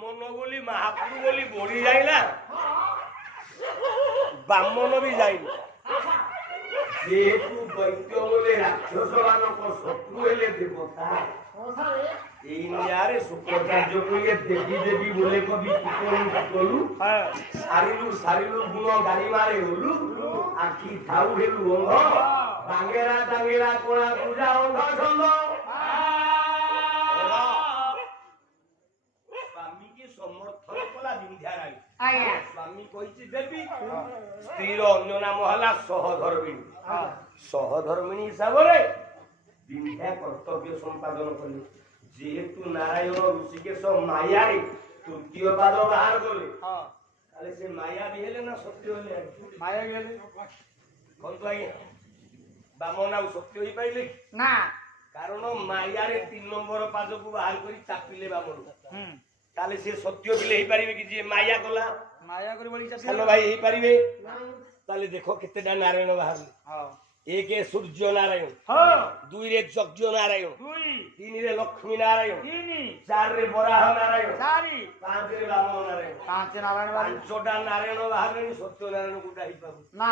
ব্রাহ্মণ বলি মহাপুরু বলি বড়ি যায় না, ব্রাহ্মণ বি যায়নি। যেহেতু দৈত্য বলে রাক্ষস ମାନଙ୍କ শত্রু হেলে দেবতা, এই নিয়ারে শুক্রাচার্য কইলে দেবী দেবী বলে কবি কলু সারিলু গুণ গাড়ি মারে হলু আখি ঠাউ হেলু অঙ্গ বাঙ্গেরা টাঙ্গেরা কোড়া পূজা অঙ্গ ছন্দ। স্বামীকে সমর্থন কলা বিন্ধ্যারাই। স্বামী কইছি দেবী, স্ত্রীর অন্য নাম হলা সহধর্মিণী। সহধর্মিণী হিসাବରେ বিন্ধ্যা কর্তব্য সম্পাদন কলে। যেহেতু নারায়ণ ঋষিকেশ মায়ারে তৃতীয় পাদ বাহার কলে, তাহলে সে মায়া বি হেলে না সত্য হলে? মায়া বি হেলে। কন্তু আজ্ঞা বামন ଆଉ ସତ୍ୟ ହେଇପାରିଲେ ନା? କାରଣ ମାୟାରେ 3 ନମ୍ବର ପାଦକୁ ବାହାର କରି ଚାପିଲେ ବାମନ, ତାହେଲେ ସେ ସତ୍ୟ ବିଲେ ହେଇପାରିବେ କି? ଯିଏ ମାୟା କଲା ମାୟା କରି ବଳି ସାନ ଭାଇ ହେଇପାରିବେ? ତାହେଲେ ଦେଖ କେତେଟା ନାରାୟଣ ବାହାରିଲେ। एक सूर्य नारायण, 2 रे यज्ञ नारायण, 3 रे लक्ष्मी नारायण, 4 रे वराह नारायण, 5 रे वामन नारायण। 5 नारायण 5टा नारायण बाहर सत्य नारायण कोटा ही पाबु ना।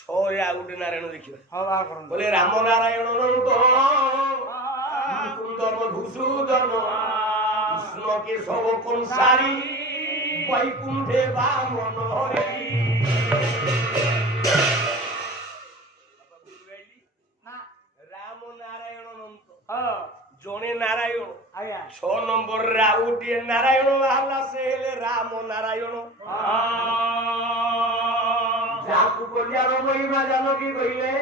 6 रे आ गुटे नारायण देखिबा। बोले राम नारायण अनंत मुकुंद मधुसूदन कृष्ण के सब कंसारी वैकुंठे वामन हरि। जने नारायण 6 नंबर रे आ गोटे नारायण बाहरला से हेले राम नारायण। जाकु कलिया महिमा जानकी कहिले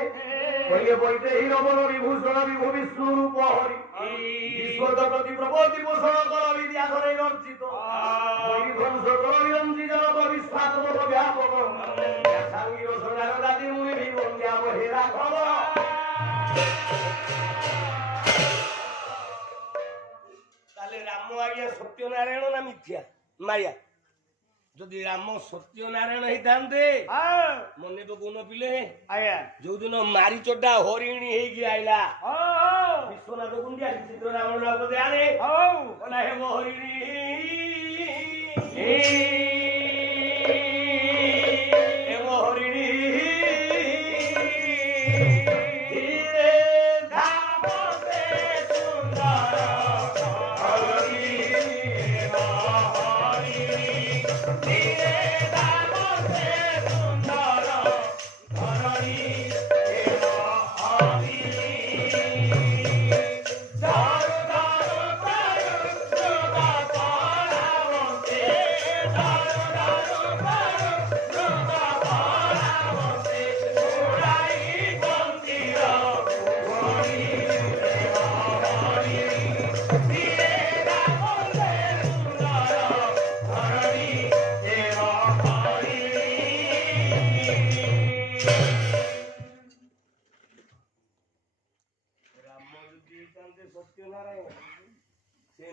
कहिले बोलते ही रमण विभूषण विभू विष्णु रूप हरि विश्वजगति प्रबोधि पोषण कर विद्या करे अर्जित वैरी ध्वंस कर विरंजी जगत विश्वात्मक व्यापक सांगी रसनार दादी मुनि विवंद्या बहेरा खबर। राम आज्ञा सत्यनारायण ना मिथ्या माया? जदि राम सत्यनारायण होते मन तो कौन पिले जो दिन मारीचटा हरिणी होइला विश्वनाथ कुंडिया चित्र रावण आने हरिणी हरिणी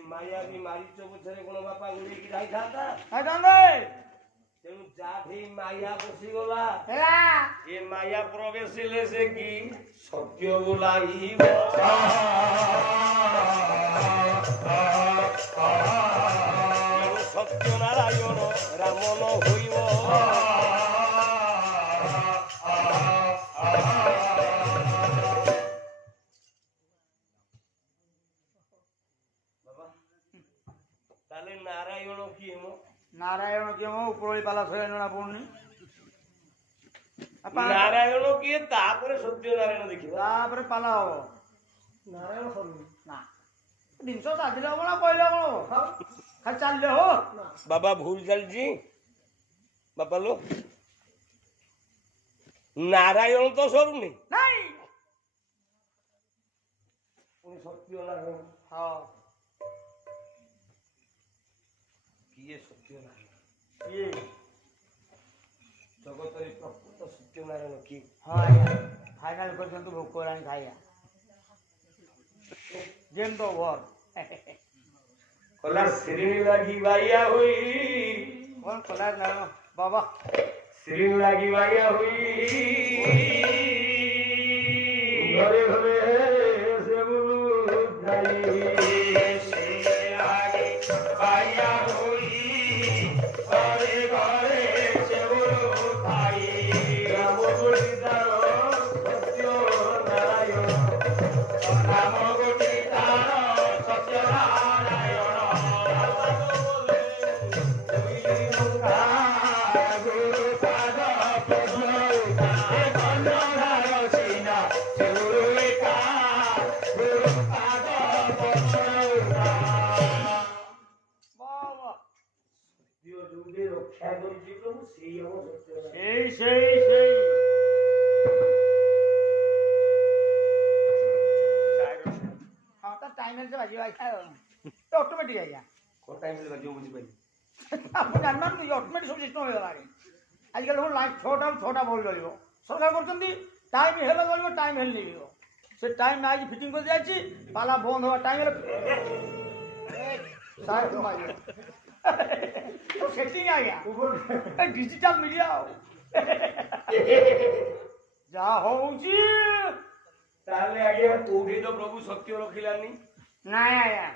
माया भी मारी चौबछरे कोन बापा उड़ी की जाई थाता तेनु जाधे माया बसी गला ए माया प्रवेश ले से की सत्य बोलाई सत्य नारायण रामन होइब। नारायण किए मो उपरोली पाला सया जणा पड़नी नारायण किए तापरे सत्य नारायण देखिबा तापरे पाला हो नारायण सन्नी ना दिनसो साजिले हो ना पहिले हो खाली चालले हो बाबा भूल चल जी बाबा लो नारायण तो सब नहीं सत्य नारायण। हाँ किए सत्य नारायण ये जगत प्रकृत सत्य नारायण की। हाँ आज्ञा फाइनल कर भोक खाइया जेम तो भर कला श्री लगी बाइया हुई कौन कला बाबा श्री लगी बाइया हुई घरे घरे से बुलू जाई श्री लगी बाइया हुई অটোমেটিক আজ্ঞা আপনি জানবেন অটোমেটিক সব সিস্টেম হয়ে গেল আজকাল দেখুন লাইট ছটা বল জ্বলিব সরকার করছেন টাইম হেলে জ্বলিব টাইম হেলে নিব সে টাইম না আজ ফিটিং করে যাচ্ছি পালা বন্ধ হওয়ার টাইম হলে সেটিং আজ্ঞা ডিজিটাল মিডিয়া যা হଉଛି তাহলে আগে কোউঠি তো প্রভু সত্য রখিলানি নাই আজ্ঞা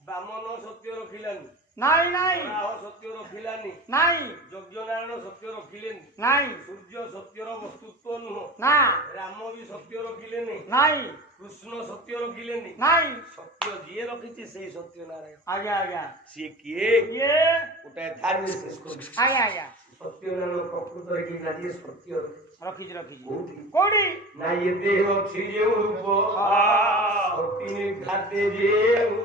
ব্রাহ্মণ সত্য রখিলানি নাই নাই সত্য রখিলানি নাই যজ্ঞনারায়ণ সত্য রখিলেনি নাই সূর্য সত্যর বস্তুত্ব নুহ না রাম বি সত্য রখিলেনি নাই কৃষ্ণ সত্য রখিলেনি নাই সত্য যিয়ে রখিছে সেই সত্য নারায়ণ আজ্ঞা আজ্ঞা সে কিয়ে ওটাই ধার্মিক শেষ করছে আজ্ঞা আজ্ঞা সত্য নারায়ণ প্রকৃতরে কি না দিয়ে সত্য ରଖିଛି କୋଉଠି ନା ଏ ଦେହ ଅଛି ଯେଉଁ ରୂପ ସତୀ ଘାତେ ଯେଉଁ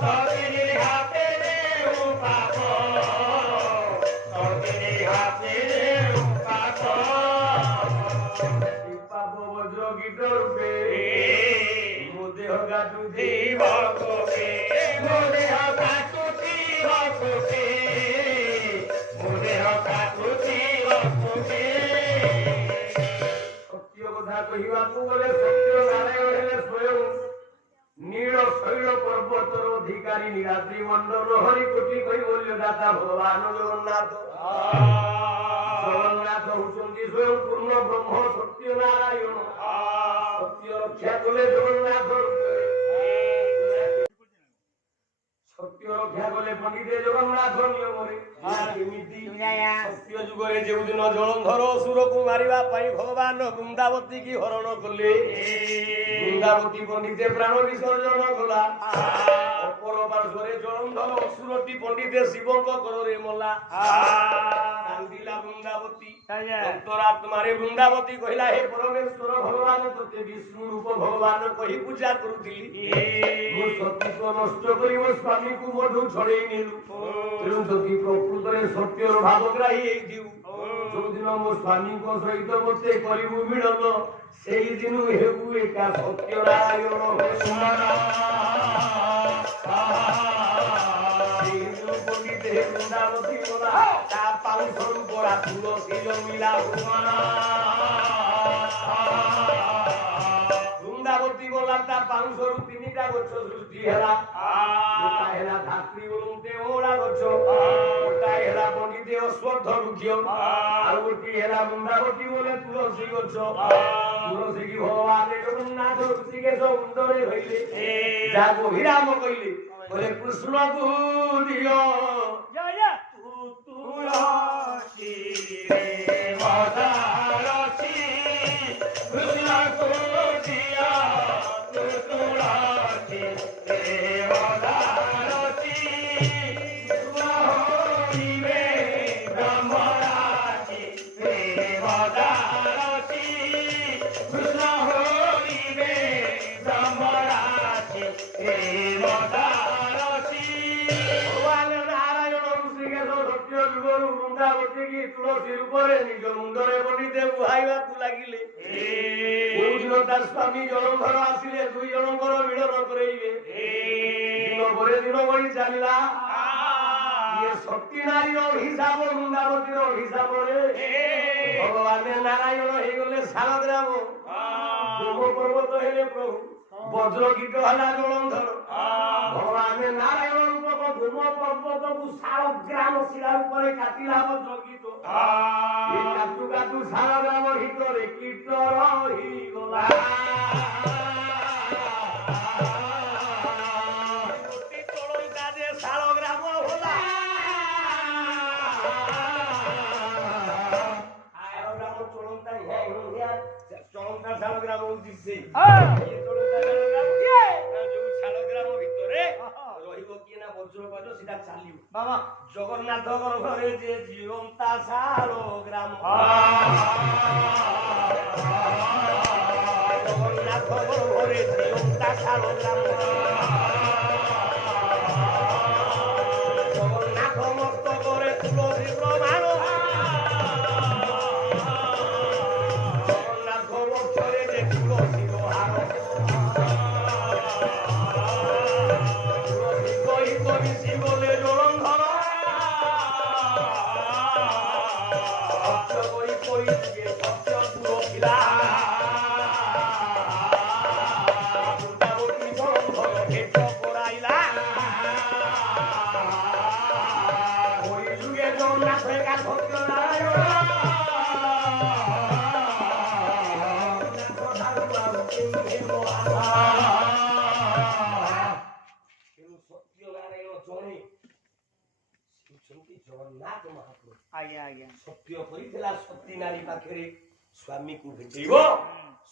ସତୀ ଘାତେ ଯେଉଁ ପାପ ସତୀ ଘାତେ ଯେଉଁ ପାପ ପାପ ବଜ୍ର ଗୀତ ରୂପେ ମୋ ଦେହ କାଟୁଥିବ କୋପେ ମୋ ଦେହ କାଟୁଥିବ କୋପେ ମୋ ଦେହ କାଟୁଥିବ କୋପେ କହିବାକୁ ଗଲେ ସତ୍ୟ ନାରାୟଣ ହେଲେ ସ୍ୱୟଂ ନୀଳ ଶୈଳ ପର୍ବତର ଅଧିକାରୀ ନୀଳାଦ୍ରି ମଣ୍ଡଳ ହରି କୋଟି କହି ବୋଲ୍ୟ ଦାତା ଭଗବାନ ଜଗନ୍ନାଥ ଜଗନ୍ନାଥ ହଉଛନ୍ତି ସ୍ୱୟଂ ପୂର୍ଣ୍ଣ ବ୍ରହ୍ମ ସତ୍ୟ ନାରାୟଣ ସତ୍ୟ ରକ୍ଷା କଲେ ଜଗନ୍ନାଥ ସତ୍ୟ ରକ୍ଷା କଲେ ପଣ୍ଡିତେ ଜଗନ୍ନାଥ ନିୟମରେ କେମିତି ସତ୍ୟ ଯୁଗରେ ଯେଉଁଦିନ ଜଳନ୍ଧର ଅସୁରକୁ ମାରିବା ପାଇଁ ଭଗବାନ ବୃନ୍ଦାବତୀ କି ହରଣ କଲେ ବୃନ୍ଦାବତୀ ପଣ୍ଡିତେ ପ୍ରାଣ ବିସର୍ଜନ କଲା ଅପର ପାର୍ଶ୍ୱରେ ଜଳନ୍ଧର ଅସୁରଟି ପଣ୍ଡିତେ ଶିବଙ୍କ କରରେ ମଲା କାନ୍ଦିଲା ବୃନ୍ଦାବତୀ ଅନ୍ତରାତ୍ମାରେ ବୃନ୍ଦାବତୀ କହିଲା ହେ ପରମେଶ୍ୱର ଭଗବାନ ତୋତେ ବିଷ୍ଣୁ ରୂପ ଭଗବାନ କହି ପୂଜା କରୁଥିଲି ମୁଁ ସତୀତ୍ୱ ନଷ୍ଟ କରି ମୋ ସ୍ୱାମୀକୁ ମୋଠୁ ଛଡେଇ ନେଲୁ ତେଣୁ ଯଦି ପ୍ରକୃତରେ ସତ୍ୟର ଭାବଗ୍ରାହୀ ହେଇଥିବୁ ଯୋଉଦିନ ମୋ ସ୍ୱାମୀଙ୍କ ସହିତ ମୋତେ କରିବୁ ମିଳନ ସେଇଦିନ ହେବୁ ଏକା ସତ୍ୟ ନାରାୟଣ ପଣ୍ଡିତ ବୃନ୍ଦାବତୀ ଗଲା ତା ପାଉଁଶରୁ ପରା ତୁଳସୀ ଜମିଲା ବୃନ୍ଦାବତୀ ଗଲା ତା ପାଉଁଶରୁ ତିନିଟା ଗଛ ସୃଷ୍ଟି ହେଲା ଗୋଟା ହେଲା ଧାତ୍ରୀ ବୋଲନ୍ତେ ଅଁଳା ଗଛ ଗୋଟା ହେଲା ପଣ୍ଡିତେ ଅଶ୍ୱତ୍ଥ ବୃକ୍ଷ ଆଉ ଗୋଟିଏ ହେଲା ବୃନ୍ଦାବତୀ ବୋଲେ ତୁଳସୀ ଗଛ ତୁଳସୀ କି ଭଗବାନ ଜଗନ୍ନାଥ ଋଷିକେଶ ମୁଣ୍ଡରେ ଧଇଲେ ଯାହାକୁ ହିରାମ କହିଲେ ବୋଲେ କୃଷ୍ଣକୁ ଦିଅ ତୁଳସୀ ରେ ମଦାରସୀ କୃଷ୍ଣକୁ ଦିଅ ତୁଳସୀ ରେ ମଦାରସୀ ହରିବେ ବ୍ରହ୍ମରାଶି ରେ ମଦାରସୀ କୃଷ୍ଣ ହରିବେ ବ୍ରହ୍ମରାଶି ରେ ମଦାରସୀ ଭଗବାନ ନାରାୟଣ ଋଷିକେଶ ସତ୍ୟ ଯୁଗରୁ ବୃନ୍ଦାବତୀ କି ତୁଳସୀ ରୂପରେ ନିଜ ମୁଣ୍ଡରେ ପଣ୍ଡିତେ ବୁହାଇବାକୁ ଲାଗିଲେ କୋଉ ଦିନ ତା ସ୍ୱାମୀ ଜଳନ୍ଧର ଆସିଲେ ଦୁଇ ଜଣଙ୍କର ମିଳନ କରେଇବେ ଦିନ ପରେ ଦିନ ବଢି ଚାଲିଲା ଇଏ ସତୀ ନାରୀର ହିସାବ ବୃନ୍ଦାବତୀର ହିସାବରେ ଭଗବାନ ନାରାୟଣ ହେଇଗଲେ ଶାଳଗ୍ରାମ ଭୋଗ ପର୍ବତ ହେଲେ ପ୍ରଭୁ ବଜ୍ର ଗୀତ ହେଲା ଜଳନ୍ଧର ଭଗବାନ ନାରାୟଣ ରୂପକ ଭୂମ ପର୍ବତକୁ ଶାଳଗ୍ରାମ ଶିଳା ଉପରେ କାଟିଲା ବଜ୍ର ଗୀତ କାଟୁ କାଟୁ ଶାଳଗ୍ରାମ ଭିତରେ କୀଟ ରହିଗଲା ଚଳନ୍ତା ଯେ ଶାଳଗ୍ରାମ ହେଲା ଶାଳଗ୍ରାମ ଜୀବନ୍ତା ଚଳନ୍ତା ଶାଳଗ୍ରାମ ହଉଛି ସେ ଯୋଉ ଶାଳଗ୍ରାମ ଭିତରେ ରହିବ କିଏ ନା ବଜ୍ରପାତ ସେଟା ଚାଲିବ ବାବା ଜଗନ୍ନାଥଙ୍କର ଘରେ ଯେ ଜୀବନ୍ତା ଶାଳଗ୍ରାମ ଜଗନ୍ନାଥଙ୍କର ଘରେ ଜୀବନ୍ତା ଶାଳଗ୍ରାମ ଜଗନ୍ନାଥ ମସ୍ତକରେ ତୁଳସୀ ପ୍ରମାଣ ଜଗନ୍ନାଥ ବକ୍ଷରେ ଯେ ତୁଳସୀର ହାର ତୁଳସୀ ସହିତ ମିଶି ଗଲେ ଜଳନ୍ଧର ସତ୍ୟ କହି କହି ଯେ ସତ୍ୟ ଦୂର ଥିଲା ବୃନ୍ଦାବତୀ ଜଳନ୍ଧର ଭେଟ କରାଇଲା କଳି ଯୁଗେ ଜଗନ୍ନାଥ ଏକା ସତ୍ୟ ନାରାୟଣ ଜଗନ୍ନାଥ ମହାପ୍ରଭୁ ଆଜ୍ଞା ଆଜ୍ଞା ସତ୍ୟ କରିଥିଲା ସତୀ ନାରୀ ପାଖରେ ସ୍ୱାମୀକୁ ଭେଟିବ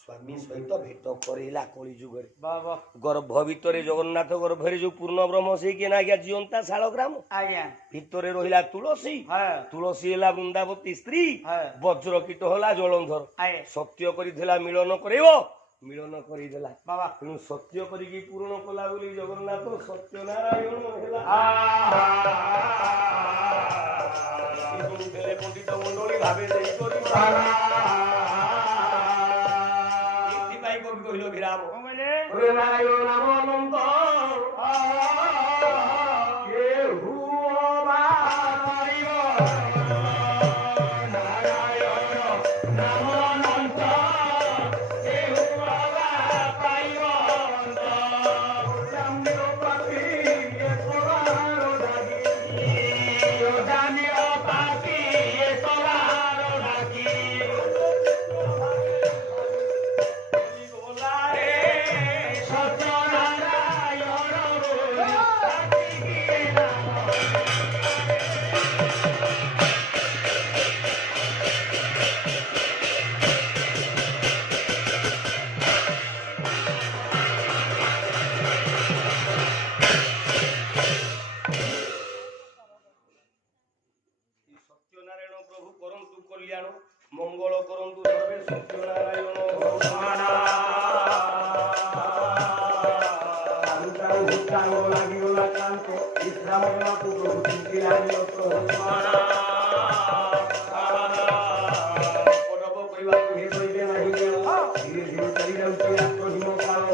ସ୍ୱାମୀ ସହିତ ଭେଟ କରେଇଲା କଳି ଯୁଗରେ ବାବା ଗର୍ଭ ଭିତରେ ଜଗନ୍ନାଥ ଗର୍ଭରେ ଯୋଉ ପୂର୍ଣ୍ଣ ବ୍ରହ୍ମ ସେଇ କିଏ ନା ଆଜ୍ଞା ଜିଅନ୍ତା ଶାଳଗ୍ରାମ ଆଜ୍ଞା ଭିତରେ ରହିଲା ତୁଳସୀ ହଁ ତୁଳସୀ ହେଲା ବୃନ୍ଦାବତୀ ସ୍ତ୍ରୀ ହଁ ବଜ୍ର କୀଟ ହେଲା ଜଳନ୍ଧର ଆଜ୍ଞା ସତ୍ୟ କରିଥିଲା ମିଳନ କରେଇବ ମିଳନ କରିଦେଲା ବାବା ତେଣୁ ସତ୍ୟ କରିକି ପୂରଣ କଲା ବୋଲି ଜଗନ୍ନାଥ ସତ୍ୟ ନାରାୟଣ ହେଲା ପଣ୍ଡିତ ମଣ୍ଡଳୀ ଭାବେ ଏଥିପାଇଁ କବି କହିଲ ବିରାମ କଣ କହିଲେ ନାରାୟଣ ନାମ ଅନନ୍ତ କେହୁ ଅବା ପାରିବ ନାରାୟଣ ନାମ ଅନନ୍ତ କେହୁ ଅବା ପାରିବ ଜାନିର ପାପି ଏକବାର ଡାକି ଜାନିର ପାପି ଏକବାର ଡାକି ସତ୍ୟନାରାୟଣ ପ୍ରଭୁ କରନ୍ତୁ କଲ୍ୟାଣ ମଙ୍ଗଳ କରନ୍ତୁ ସର୍ବେ ସତ୍ୟନାରାୟଣ ଲାଗିଗଲା କାନ୍ତ ବିଶ୍ରାମ ନେବାକୁ ପ୍ରଭୁ ପରବ କରିବାକୁ ହେ କହିଲେ ନାହିଁ ଧୀରେ ଧୀରେ ଚାଲି ଯାଉଛି ଆତ୍ମହୀନ କାଳ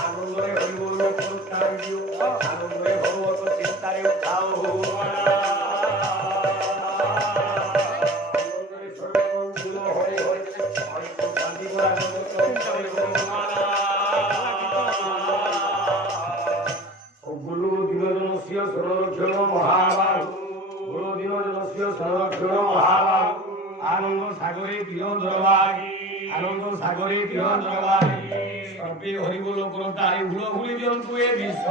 ଆନନ୍ଦରେ ହରିବୋଲ ପୁରସ୍କାର ଦିଅ ଆନନ୍ଦରେ ଭଗବତ ଚିନ୍ତାରେ ଉଠାଅ ଆନନ୍ଦରେ ସର୍ବଗୁଣ ହରେ ହରେ ହରେ ଶାନ୍ତି କରା ଗୁରୁ ଦିନଜନସ୍ୟ ସଂରକ୍ଷଣ ମହାବାହୁ ଗୁରୁ ଦିନଜନସ୍ୟ ସଂରକ୍ଷଣ মহাবাহু আনন্দ সাগরে প্রিয় দরবারি আনন্দ সাগরে প্রিয় দরবারি সর্বে হরিবোল করতাই ভুল ভুলি জন্তু এ বিশ্ব